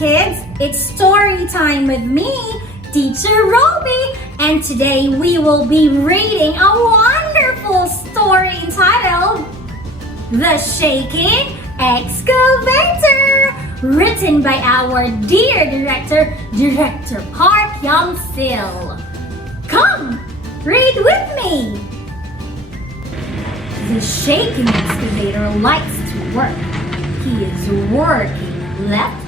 kids! It's story time with me, Teacher Robie, and today we will be reading a wonderful story entitled The Shaking Excavator, written by our dear director, Director Park Young-sil. Come, read with me! The shaking excavator likes to work. He is working left,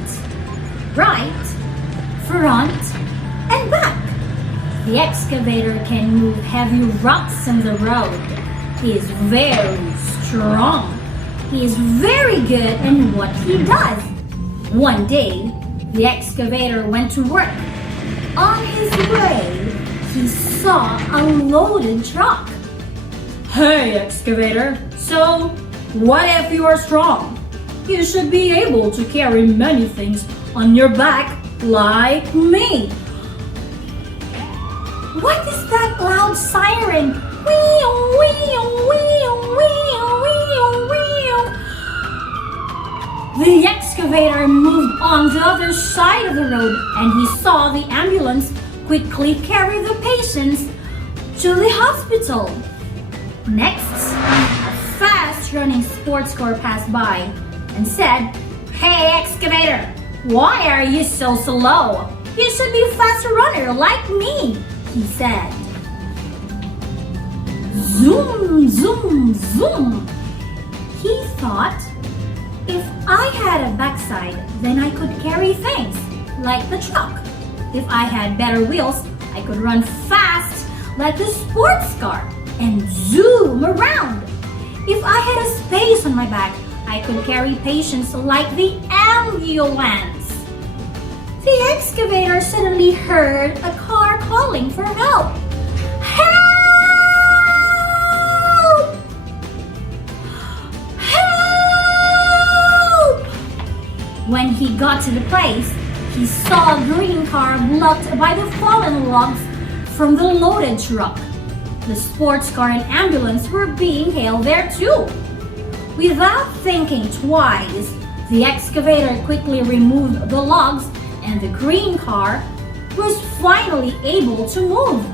right, front, and back. The excavator can move heavy rocks on the road. He is very strong. He is very good in what he does. One day, the excavator went to work. On his way, he saw a loaded truck. Hey, excavator, so what if you are strong? You should be able to carry many things on your back like me. What is that loud siren? Wheel, wheel, wheel, wheel, wheel, wheel. The excavator moved on the other side of the road and he saw the ambulance quickly carry the patients to the hospital. Next, a fast-running sports car passed by and said, "Hey, excavator, why are you so slow? You should be a fast runner like me," he said. Zoom, zoom, zoom. He thought, if I had a backside, then I could carry things like the truck. If I had better wheels, I could run fast like the sports car and zoom around. If I had a space on my back, I could carry patients like the ambulance. The excavator suddenly heard a car calling for help. Help! Help! When he got to the place, he saw a green car blocked by the fallen logs from the loaded truck. The sports car and ambulance were being hailed there too. Without thinking twice, the excavator quickly removed the logs and the green car was finally able to move.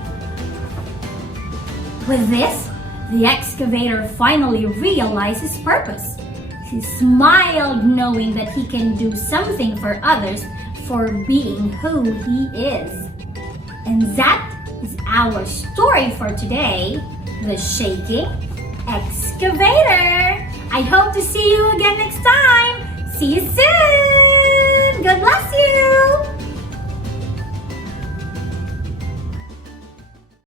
With this, the excavator finally realized his purpose. He smiled knowing that he can do something for others for being who he is. And that is our story for today, The Shaking Excavator. I hope to see you again next time. See you soon. God bless.